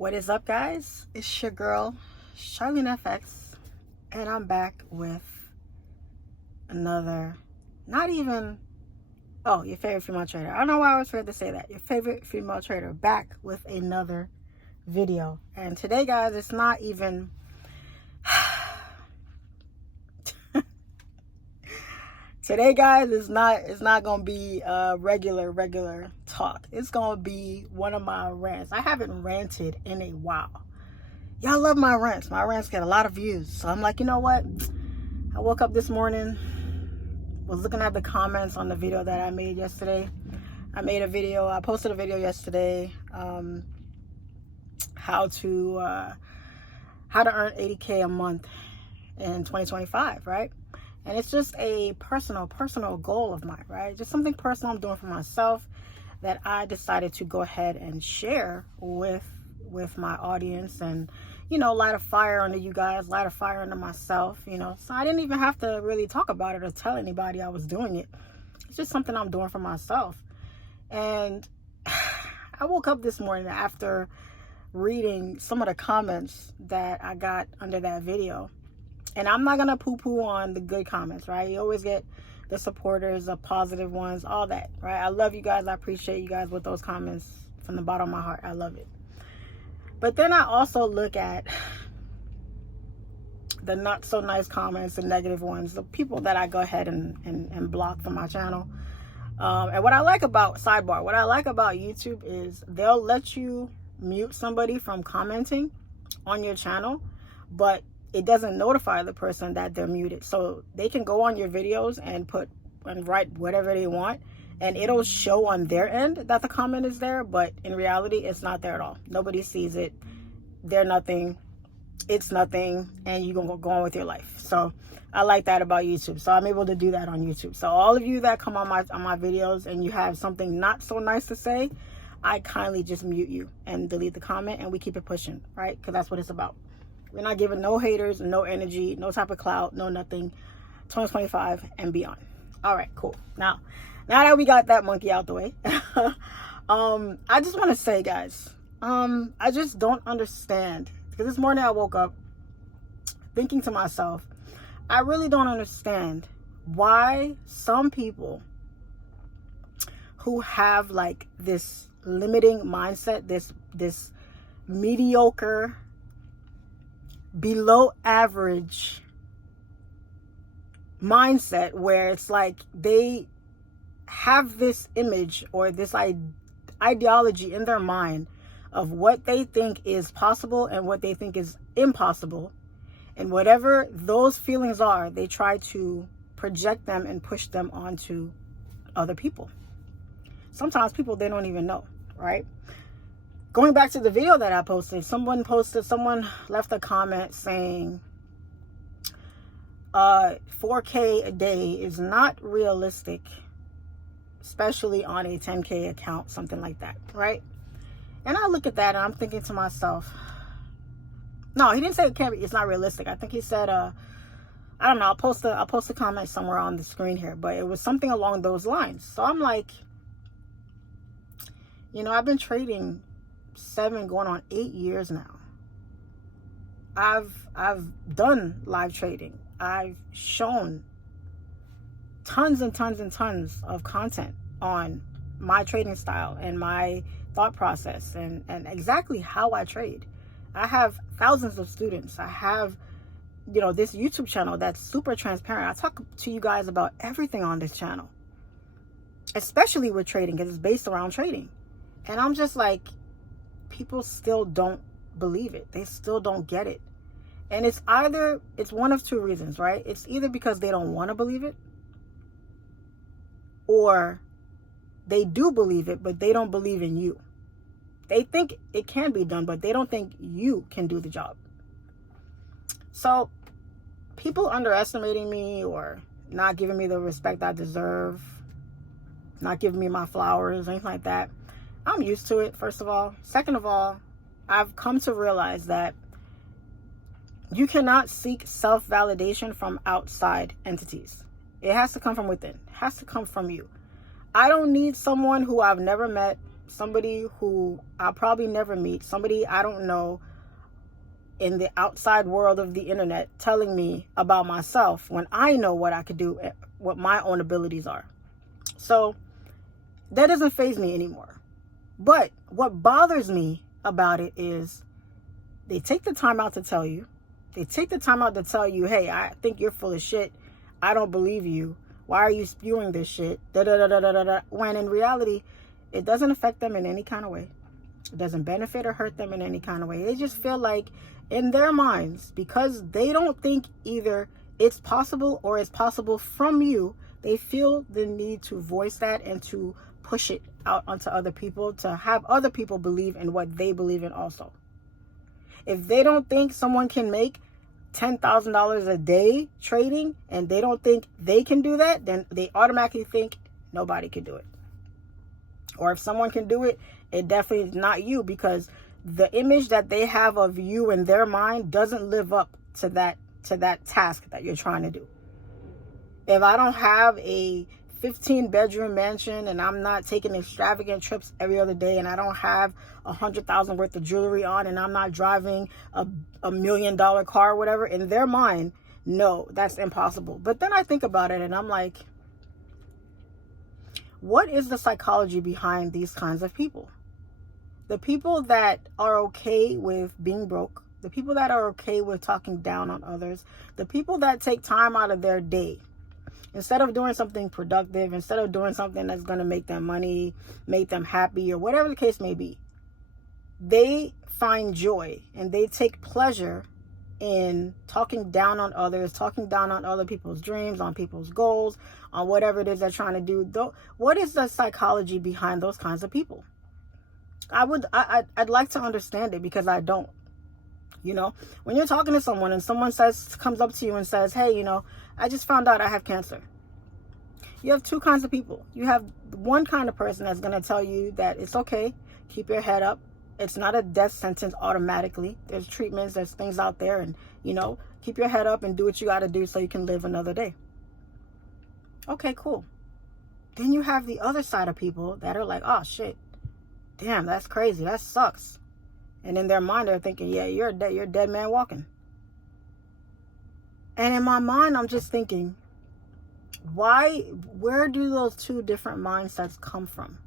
What is up, guys? It's your girl, MAGNOFX, and I'm back with another, your favorite female trader. I don't know why I was afraid to say that. Your favorite female trader, back with another video. And today, guys, it's not even, today, guys, it's not going to be a regular talk. It's going to be one of my rants. I haven't ranted in a while. Y'all love my rants. My rants get a lot of views. So I'm like, you know what? I woke up this morning, was looking at the comments on the video that I made yesterday. I posted a video yesterday, how to earn $80K a month in 2025, right? And it's just a personal goal of mine, right? Just something personal I'm doing for myself that I decided to go ahead and share with my audience, and light a fire under you guys, light a fire under myself, so I didn't even have to really talk about it or tell anybody I was doing it. It's just something I'm doing for myself. And I woke up this morning after reading some of the comments that I got under that video, and I'm not gonna poo-poo on the good comments, right? You always get the supporters, the positive ones, all that, right? I love you guys. I appreciate you guys with those comments from the bottom of my heart. I love it. But then I also look at the not so nice comments, the negative ones, the people that I go ahead and block from my channel. And what I like about YouTube is they'll let you mute somebody from commenting on your channel, but it doesn't notify the person that they're muted. So they can go on your videos and write whatever they want, and it'll show on their end that the comment is there, but in reality, it's not there at all. Nobody sees it. They're nothing. It's nothing, and you're gonna go on with your life. So I like that about YouTube. So I'm able to do that on YouTube. So all of you that come on my videos and you have something not so nice to say, I kindly just mute you and delete the comment, and we keep it pushing, right? Because that's what it's about. We're not giving no haters, no energy, no type of clout, no nothing. 2025 and beyond. All right, cool. Now that we got that monkey out the way, I just want to say, guys, I just don't understand, because this morning I woke up thinking to myself, I really don't understand why some people who have like this limiting mindset, this mediocre, below average mindset, where it's like they have this image or this ideology in their mind of what they think is possible and what they think is impossible, and whatever those feelings are, they try to project them and push them onto other people. Sometimes people they don't even know, right? Going back to the video that I posted, someone left a comment saying 4K a day is not realistic, especially on a 10K account, something like that, right? And I look at that and I'm thinking to myself, no, he didn't say it's not realistic. I think he said, I don't know, I'll post a comment somewhere on the screen here, but it was something along those lines. So I'm like, I've been trading 7 going on 8 years now. I've done live trading. I've shown tons and tons of content on my trading style and my thought process and exactly how I trade. I have thousands of students. I have, this YouTube channel that's super transparent. I talk to you guys about everything on this channel, especially with trading, because it's based around trading. And I'm just like, people still don't believe it. They still don't get it. And it's one of two reasons, right? It's either because they don't want to believe it, or they do believe it, but they don't believe in you. They think it can be done, but they don't think you can do the job. So people underestimating me or not giving me the respect I deserve, not giving me my flowers, anything like that, I'm used to it, first of all. Second of all, I've come to realize that you cannot seek self-validation from outside entities. It has to come from within. It has to come from you. I don't need someone who I've never met, somebody who I'll probably never meet, somebody I don't know in the outside world of the internet telling me about myself when I know what I could do, what my own abilities are. So that doesn't faze me anymore. But what bothers me about it is they take the time out to tell you. They take the time out to tell you, hey, I think you're full of shit. I don't believe you. Why are you spewing this shit? Da, da, da, da, da, da, da. When in reality, it doesn't affect them in any kind of way. It doesn't benefit or hurt them in any kind of way. They just feel like in their minds, because they don't think either it's possible or it's possible from you, they feel the need to voice that and to push it out onto other people, to have other people believe in what they believe in also. If they don't think someone can make $10,000 a day trading and they don't think they can do that, then they automatically think nobody can do it. Or if someone can do it, it definitely is not you, because the image that they have of you in their mind doesn't live up to that task that you're trying to do. If I don't have a 15-bedroom mansion and I'm not taking extravagant trips every other day, and I don't have $100,000 worth of jewelry on, and I'm not driving a $1 million car or whatever, in their mind, no, that's impossible. But then I think about it and I'm like, what is the psychology behind these kinds of people? The people that are okay with being broke, the people that are okay with talking down on others, the people that take time out of their day, instead of doing something productive, instead of doing something that's going to make them money, make them happy, or whatever the case may be, they find joy and they take pleasure in talking down on others, talking down on other people's dreams, on people's goals, on whatever it is they're trying to do. What is the psychology behind those kinds of people? I'd like to understand it, because I don't. You know, when you're talking to someone and someone comes up to you and says, hey, you know, I just found out I have cancer. You have two kinds of people. You have one kind of person that's going to tell you that it's okay, keep your head up. It's not a death sentence automatically. There's treatments, there's things out there, and, you know, keep your head up and do what you got to do so you can live another day. Okay, cool. Then you have the other side of people that are like, oh, shit. Damn, that's crazy. That sucks. And in their mind, they're thinking, yeah, you're a dead man walking. And in my mind, I'm just thinking, where do those two different mindsets come from?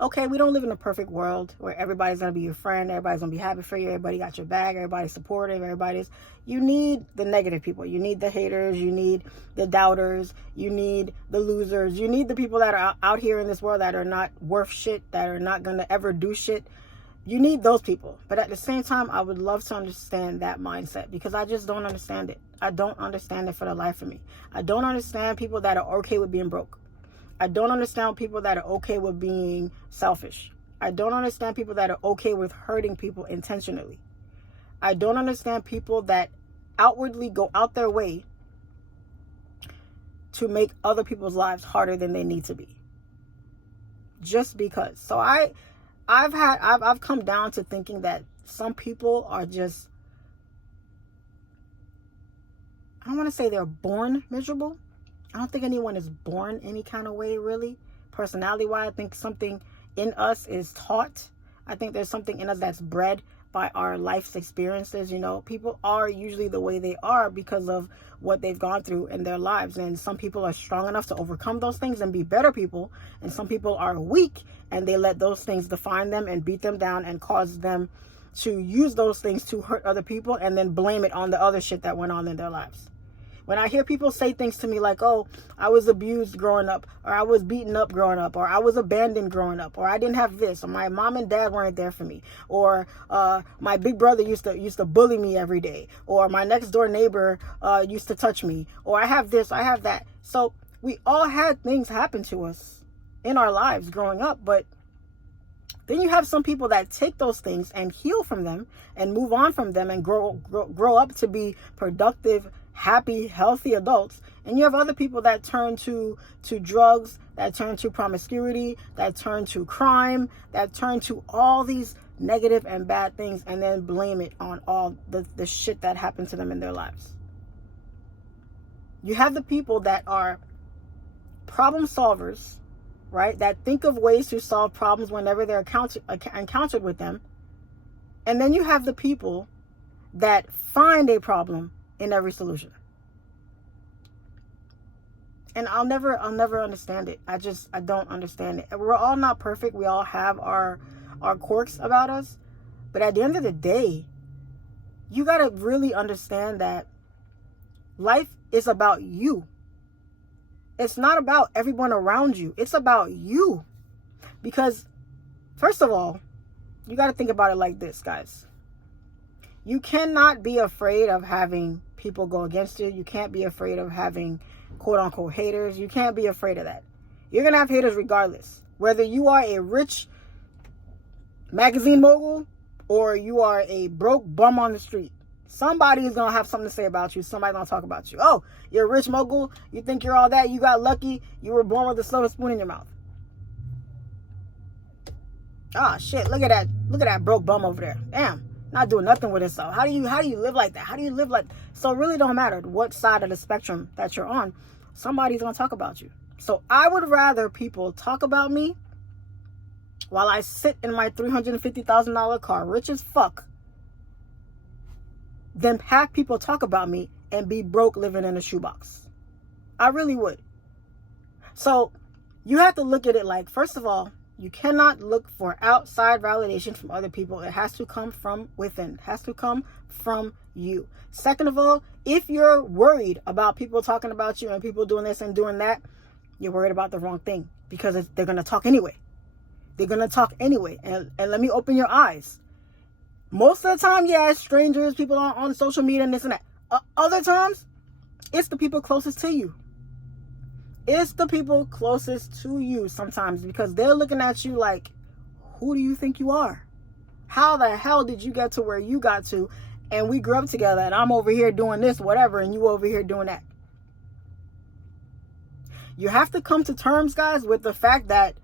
Okay, we don't live in a perfect world where everybody's going to be your friend, everybody's going to be happy for you, everybody got your back, everybody's supportive, you need the negative people, you need the haters, you need the doubters, you need the losers, you need the people that are out here in this world that are not worth shit, that are not going to ever do shit. You need those people. But at the same time, I would love to understand that mindset, because I just don't understand it. I don't understand it for the life of me. I don't understand people that are okay with being broke. I don't understand people that are okay with being selfish. I don't understand people that are okay with hurting people intentionally. I don't understand people that outwardly go out their way to make other people's lives harder than they need to be. Just because. So I've come down to thinking that some people are just, I don't want to say they're born miserable. I don't think anyone is born any kind of way, really. Personality-wise, I think something in us is taught. I think there's something in us that's bred by our life's experiences. You know, people are usually the way they are because of what they've gone through in their lives. And some people are strong enough to overcome those things and be better people. And some people are weak and they let those things define them and beat them down and cause them to use those things to hurt other people and then blame it on the other shit that went on in their lives. When I hear people say things to me like, oh, I was abused growing up, or I was beaten up growing up, or I was abandoned growing up, or I didn't have this, or my mom and dad weren't there for me, or my big brother used to bully me every day, or my next door neighbor used to touch me, or I have this, I have that. So we all had things happen to us in our lives growing up, but then you have some people that take those things and heal from them and move on from them and grow up to be productive, happy, healthy adults. And you have other people that turn to drugs, that turn to promiscuity, that turn to crime, that turn to all these negative and bad things and then blame it on all the shit that happened to them in their lives. You have the people that are problem solvers right? That think of ways to solve problems whenever they're encountered with them. And then you have the people that find a problem in every solution. And I'll never understand it. I don't understand it. We're all not perfect. We all have our quirks about us. But at the end of the day, you got to really understand that life is about you. It's not about everyone around you. It's about you. Because, first of all, you got to think about it like this, guys. You cannot be afraid of having people go against you. You can't be afraid of having quote-unquote haters. You can't be afraid of that. You're going to have haters regardless. Whether you are a rich magazine mogul or you are a broke bum on the street, somebody is going to have something to say about you. Somebody's going to talk about you. Oh, you're a rich mogul. You think you're all that. You got lucky. You were born with a silver spoon in your mouth. Ah, shit. Look at that. Look at that broke bum over there. Damn. Not doing nothing with himself. How do you live like that? How do you live like... So it really don't matter what side of the spectrum that you're on. Somebody's going to talk about you. So I would rather people talk about me while I sit in my $350,000 car, rich as fuck, than have people talk about me and be broke living in a shoebox. I really would. So you have to look at it like, first of all, you cannot look for outside validation from other people. It has to come from within. It has to come from you. Second of all, if you're worried about people talking about you and people doing this and doing that, you're worried about the wrong thing, because they're going to talk anyway. They're going to talk anyway. And let me open your eyes. Most of the time, yeah, strangers, people on social media and this and that. Other times, it's the people closest to you. It's the people closest to you sometimes, because they're looking at you like, who do you think you are? How the hell did you get to where you got to? And we grew up together and I'm over here doing this, whatever, and you over here doing that. You have to come to terms, guys, with the fact that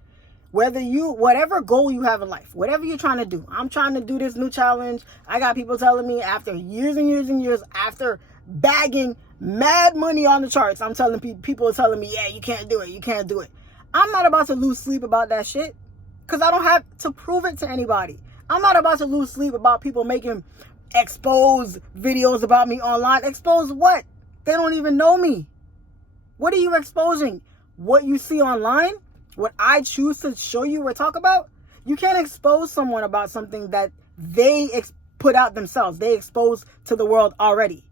whatever goal you have in life, whatever you're trying to do, I'm trying to do this new challenge. I got people telling me after years and years and years, after bagging mad money on the charts, I'm telling people are telling me, yeah, you can't do it. You can't do it. I'm not about to lose sleep about that shit, because I don't have to prove it to anybody. I'm not about to lose sleep about people making exposed videos about me online. Expose what? They don't even know me. What are you exposing? What you see online? What I choose to show you or talk about? You can't expose someone about something that they put out themselves. They expose to the world already.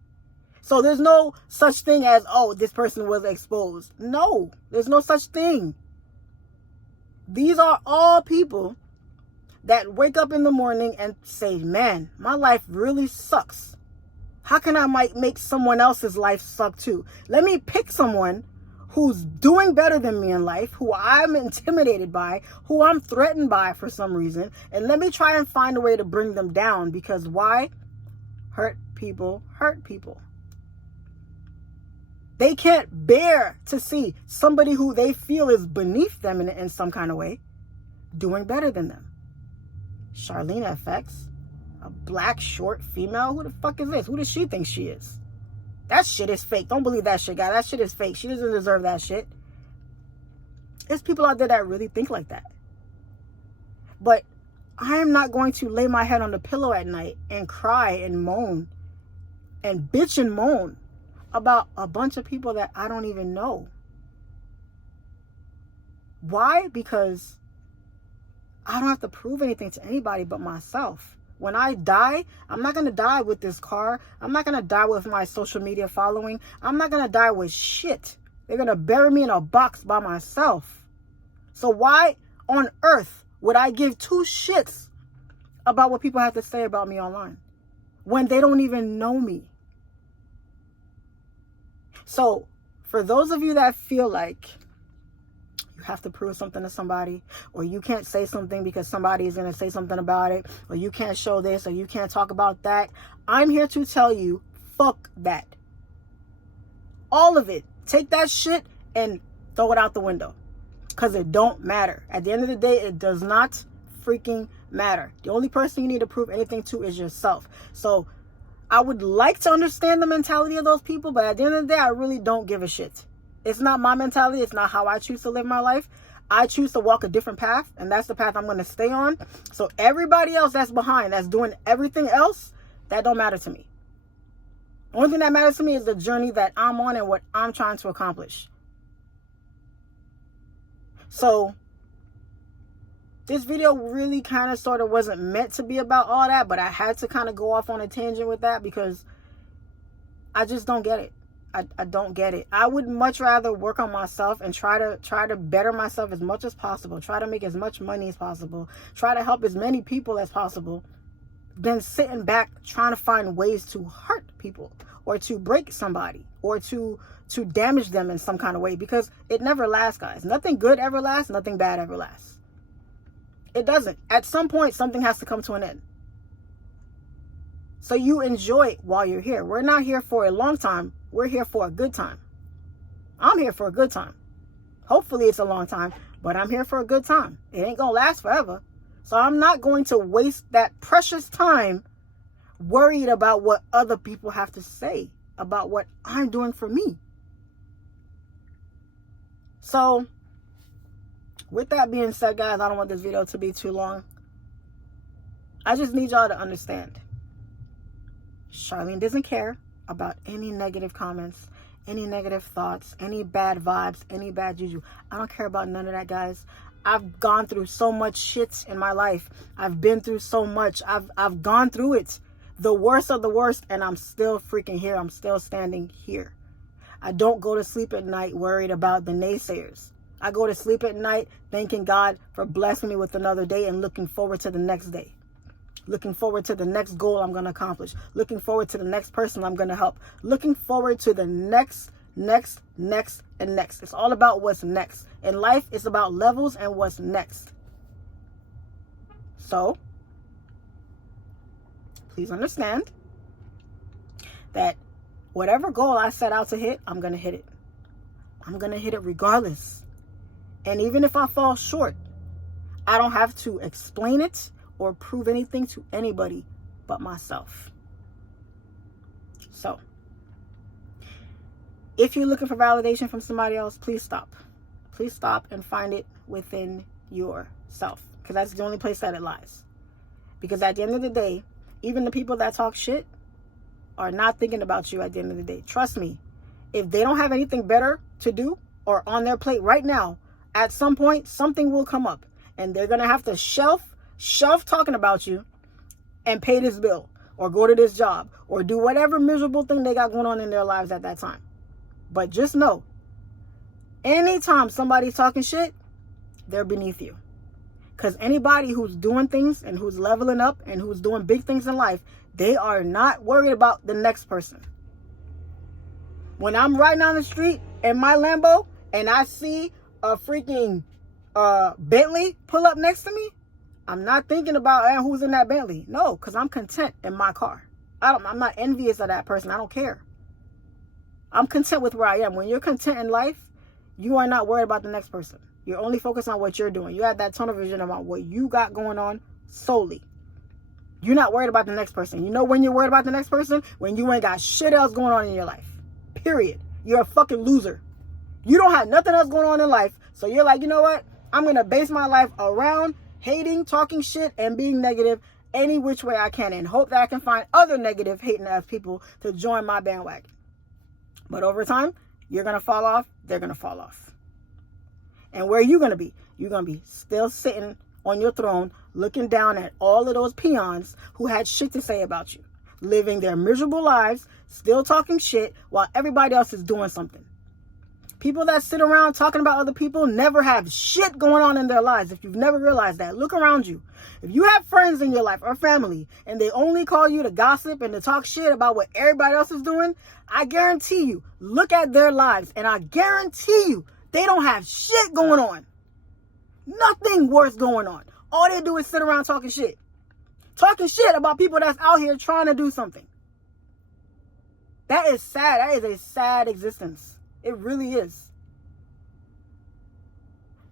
So there's no such thing as, oh, this person was exposed. No, there's no such thing. These are all people that wake up in the morning and say, man, my life really sucks. How can I make someone else's life suck too? Let me pick someone who's doing better than me in life, who I'm intimidated by, who I'm threatened by for some reason, and let me try and find a way to bring them down. Because why? Hurt people hurt people. They can't bear to see somebody who they feel is beneath them in some kind of way doing better than them. MAGNOFX, a black short female. Who the fuck is this? Who does she think she is? That shit is fake. Don't believe that shit, guy. That shit is fake. She doesn't deserve that shit. There's people out there that really think like that. But I am not going to lay my head on the pillow at night and cry and moan and bitch and moan about a bunch of people that I don't even know. Why? Because I don't have to prove anything to anybody but myself. When I die, I'm not going to die with this car. I'm not going to die with my social media following. I'm not going to die with shit. They're going to bury me in a box by myself. So why on earth would I give two shits about what people have to say about me online when they don't even know me? So for those of you that feel like you have to prove something to somebody, or you can't say something because somebody is going to say something about it, or you can't show this, or you can't talk about that, I'm here to tell you, fuck that. All of it. Take that shit and throw it out the window, because it don't matter. At the end of the day, it does not freaking matter. The only person you need to prove anything to is yourself. So I would like to understand the mentality of those people, but at the end of the day, I really don't give a shit. It's not my mentality. It's not how I choose to live my life. I choose to walk a different path, and that's the path I'm going to stay on. So everybody else that's behind, that's doing everything else, that don't matter to me. The only thing that matters to me is the journey that I'm on and what I'm trying to accomplish. So this video really kind of sort of wasn't meant to be about all that, but I had to kind of go off on a tangent with that because I just don't get it. I don't get it. I would much rather work on myself and try to better myself as much as possible, try to make as much money as possible, try to help as many people as possible, than sitting back trying to find ways to hurt people or to break somebody or to damage them in some kind of way, because it never lasts, guys. Nothing good ever lasts, nothing bad ever lasts. It doesn't. At some point, something has to come to an end. So you enjoy it while you're here. We're not here for a long time. We're here for a good time. I'm here for a good time. Hopefully it's a long time, but I'm here for a good time. It ain't gonna last forever. So I'm not going to waste that precious time worried about what other people have to say about what I'm doing for me. So with that being said, guys, I don't want this video to be too long. I just need y'all to understand. Charlene doesn't care about any negative comments, any negative thoughts, any bad vibes, any bad juju. I don't care about none of that, guys. I've gone through so much shit in my life. I've been through so much. I've gone through it. The worst of the worst, and I'm still freaking here. I'm still standing here. I don't go to sleep at night worried about the naysayers. I go to sleep at night thanking God for blessing me with another day and looking forward to the next day. Looking forward to the next goal I'm going to accomplish. Looking forward to the next person I'm going to help. Looking forward to the next. It's all about what's next. In life, it's about levels and what's next. So, please understand that whatever goal I set out to hit, I'm going to hit it. I'm going to hit it regardless. And even if I fall short, I don't have to explain it or prove anything to anybody but myself. So, if you're looking for validation from somebody else, please stop. Please stop and find it within yourself, because that's the only place that it lies. Because at the end of the day, even the people that talk shit are not thinking about you at the end of the day. Trust me, if they don't have anything better to do or on their plate right now, at some point, something will come up and they're going to have to shelf talking about you and pay this bill or go to this job or do whatever miserable thing they got going on in their lives at that time. But just know, anytime somebody's talking shit, they're beneath you. Because anybody who's doing things and who's leveling up and who's doing big things in life, they are not worried about the next person. When I'm riding down the street in my Lambo and I see a freaking Bentley pull up next to me, I'm not thinking about who's in that Bentley. No, because I'm content in my car. I'm not envious of that person. I don't care. I'm content with where I am. When you're content in life, you are not worried about the next person. You're only focused on what you're doing. You have that tunnel vision about what you got going on solely. You're not worried about the next person. You know when you're worried about the next person? When you ain't got shit else going on in your life. Period. You're a fucking loser. You don't have nothing else going on in life. So you're like, you know what? I'm going to base my life around hating, talking shit, and being negative any which way I can, and hope that I can find other negative, hating ass people to join my bandwagon. But over time, you're going to fall off. They're going to fall off. And where are you going to be? You're going to be still sitting on your throne, looking down at all of those peons who had shit to say about you, living their miserable lives, still talking shit while everybody else is doing something. People that sit around talking about other people never have shit going on in their lives. If you've never realized that, look around you. If you have friends in your life or family and they only call you to gossip and to talk shit about what everybody else is doing, I guarantee you, look at their lives and I guarantee you they don't have shit going on. Nothing worth going on. All they do is sit around talking shit. Talking shit about people that's out here trying to do something. That is sad. That is a sad existence. It really is.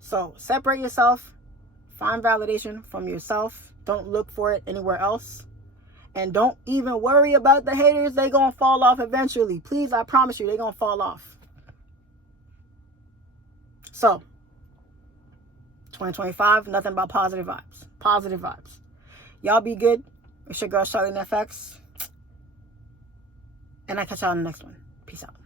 So separate yourself. Find validation from yourself. Don't look for it anywhere else. And don't even worry about the haters. They're going to fall off eventually. Please, I promise you, they're going to fall off. So, 2025, nothing but positive vibes. Positive vibes. Y'all be good. It's your girl, MAGNOFX. And I catch y'all in the next one. Peace out.